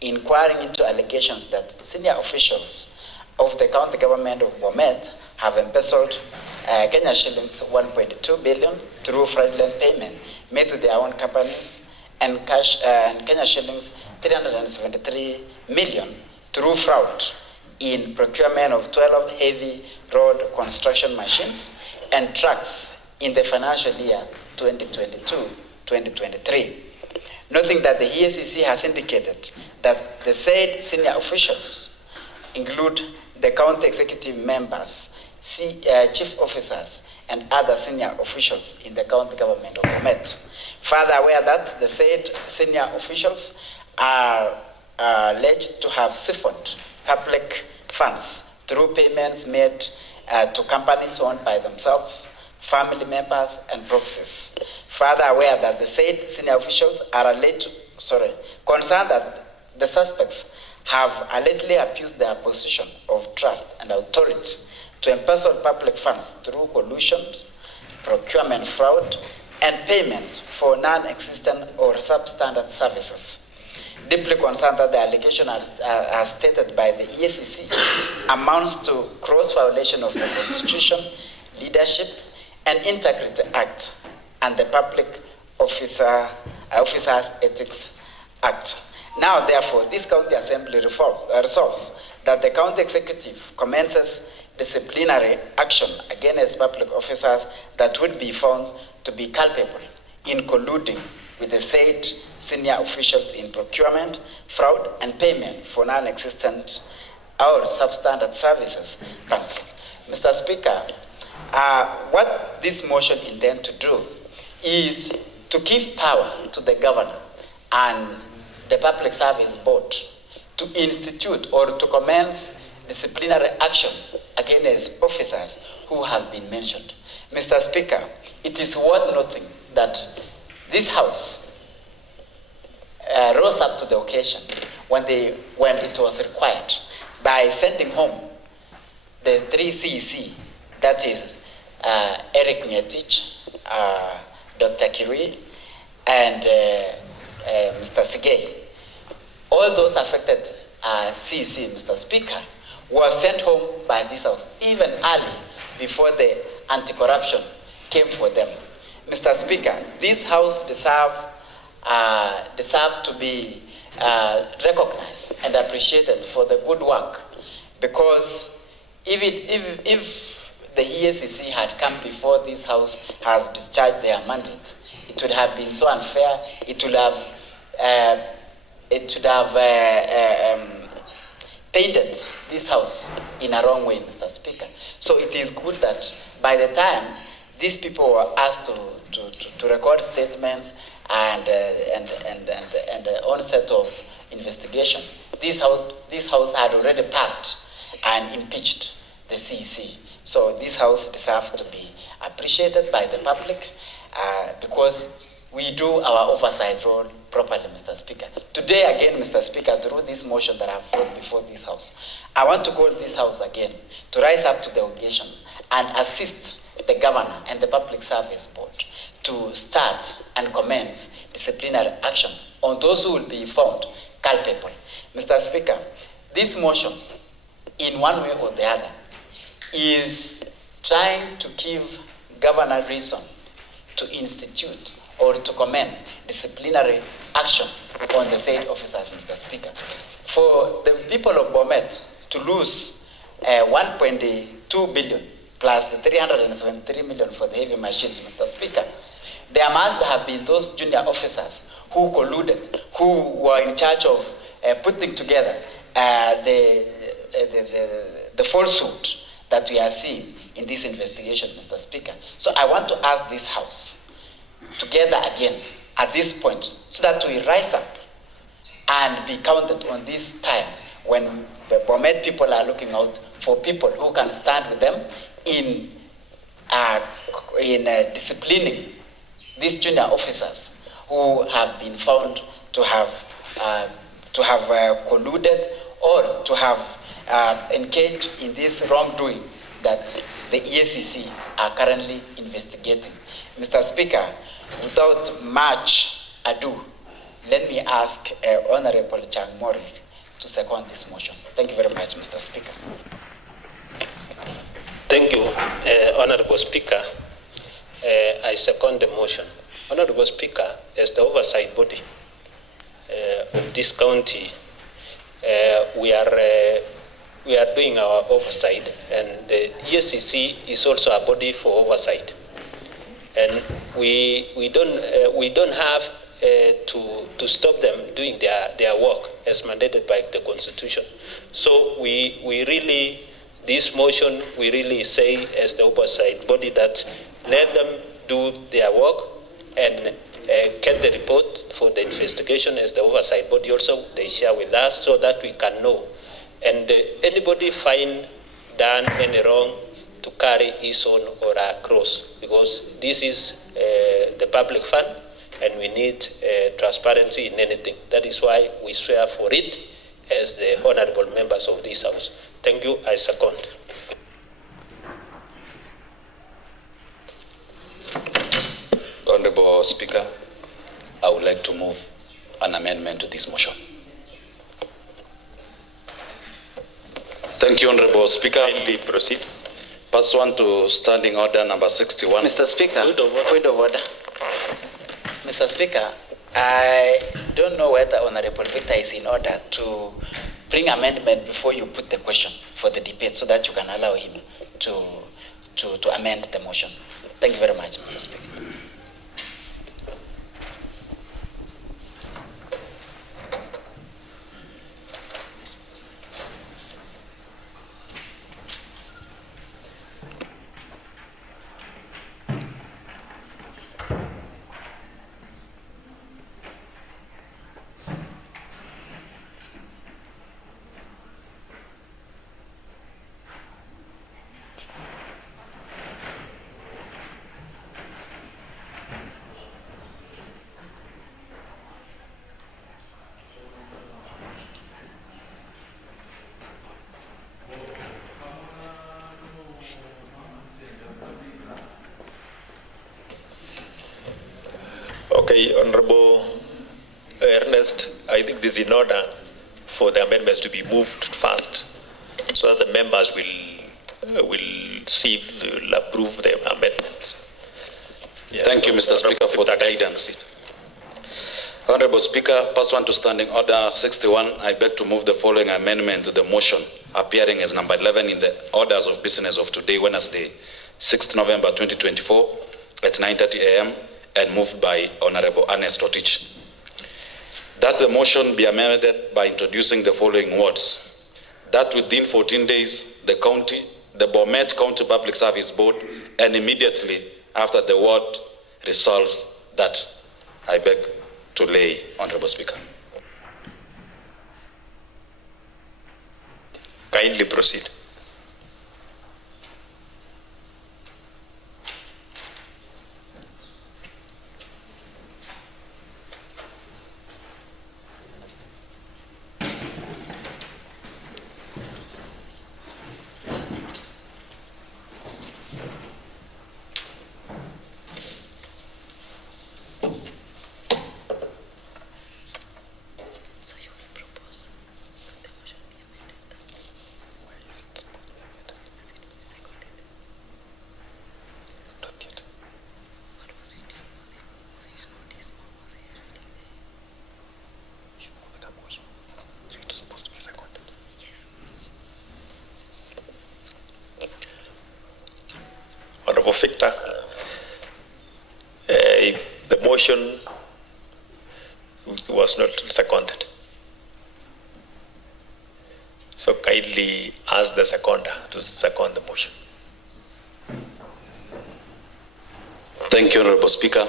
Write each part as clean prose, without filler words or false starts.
inquiring into allegations that senior officials of the county government of BOMET have embezzled Kenya shillings 1.2 billion through fraudulent payment made to their own companies and Kenya shillings 373 million through fraud in procurement of 12 heavy road construction machines and trucks in the financial year 2022-2023. Noting that the EACC has indicated that the said senior officials include the county executive members, chief officers, and other senior officials in the county government of BOMET. Further aware that the said senior officials are alleged to have siphoned public funds through payments made to companies owned by themselves, family members, and proxies. Further aware that the said senior officials are concerned that the suspects have allegedly abused their position of trust and authority to embezzle public funds through collusion, procurement fraud, and payments for non-existent or substandard services. Deeply concerned that the allegation as stated by the EACC amounts to gross violation of the Constitution, Leadership and Integrity Act and the Public Officers Ethics Act. Now, therefore, this county assembly resolves that the county executive commences disciplinary action against public officers that would be found to be culpable in colluding with the said senior officials in procurement, fraud, and payment for non-existent or substandard services. Mr. Speaker, what this motion intends to do is to give power to the governor and the Public Service Board to institute or to commence disciplinary action against officers who have been mentioned. Mr. Speaker, it is worth noting that this House rose up to the occasion when it was required by sending home the 3 CEC, that is Eric Ngetich, Dr. Kirui, and Mr. Sigei. All those affected CEC, Mr. Speaker, was sent home by this House, even early before the anti-corruption came for them. Mr. Speaker, this House deserve to be recognized and appreciated for the good work, because if the EACC had come before this House has discharged their mandate, it would have been so unfair. It would have painted this House in a wrong way, Mr. Speaker. So it is good that by the time these people were asked to record statements and the onset of investigation, this House had already passed and impeached the CEC. So this House deserves to be appreciated by the public because we do our oversight role properly, Mr. Speaker. Today, again, Mr. Speaker, through this motion that I've brought before this House, I want to call this House again to rise up to the occasion and assist the governor and the Public Service Board to start and commence disciplinary action on those who will be found culpable. Mr. Speaker, this motion, in one way or the other, is trying to give governor reason to institute or to commence disciplinary action on the said officers, Mr. Speaker. For the people of BOMET to lose 1.2 billion plus the 373 million for the heavy machines, Mr. Speaker, there must have been those junior officers who colluded, who were in charge of putting together the falsehood that we are seeing in this investigation, Mr. Speaker. So I want to ask this House together again at this point so that we rise up and be counted on this time when the BOMET people are looking out for people who can stand with them in disciplining these junior officers who have been found to have colluded or to have engaged in this wrongdoing that the EACC are currently investigating. Mr. Speaker, without much ado, Let me ask Honorable Chang Mori to second this motion. Thank you very much, Mr. Speaker. Thank you, Honorable Speaker. I second the motion. Honorable Speaker, as the oversight body of this county, we are doing our oversight, and the ESCC is also a body for oversight. And we don't have to stop them doing their work as mandated by the Constitution. So we really, this motion, we really say as the oversight body that let them do their work and get the report for the investigation as the oversight body also they share with us so that we can know. And anybody find done any wrong to carry his own or a cross, because this is the public fund and we need transparency in anything. That is why we swear for it as the honorable members of this House. Thank you. I second. Honorable Speaker, I would like to move an amendment to this motion. Thank you, Honorable Speaker. Kindly proceed. Pursuant to Standing Order number 61. Mr. Speaker, point of order. Mr. Speaker, I don't know whether Honorable Victor is in order to bring amendment before you put the question for the debate so that you can allow him to amend the motion. Thank you very much, Mr. Speaker. Okay, Honorable Ernest, I think this is in order for the amendments to be moved fast so that the members will see, will approve the amendments. Yes. Thank you, Mr. Speaker, for the guidance. Honorable Speaker, pursuant to Standing Order 61, I beg to move the following amendment to the motion appearing as number 11 in the orders of business of today, Wednesday, 6th November 2024 at 9:30 a.m. and moved by Honorable Ernest Otich. That the motion be amended by introducing the following words. That within 14 days, the BOMET County Public Service Board, and immediately after the word resolves that. I beg to lay, Honorable Speaker. Kindly proceed. Honorable Victor, the motion was not seconded. So kindly ask the seconder to second the motion. Thank you, Honorable Speaker.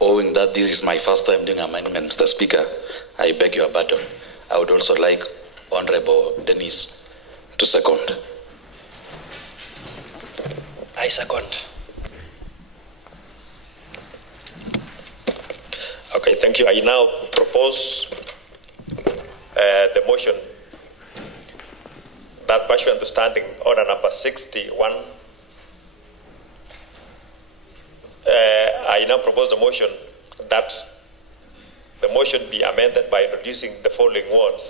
Owing that this is my first time doing amendment, Mr. Speaker, I beg your pardon. I would also like Honorable Denise to second. I second. Okay, thank you. I now propose the motion that pursuant to Standing Order number 61, I now propose the motion that The motion be amended by introducing the following words: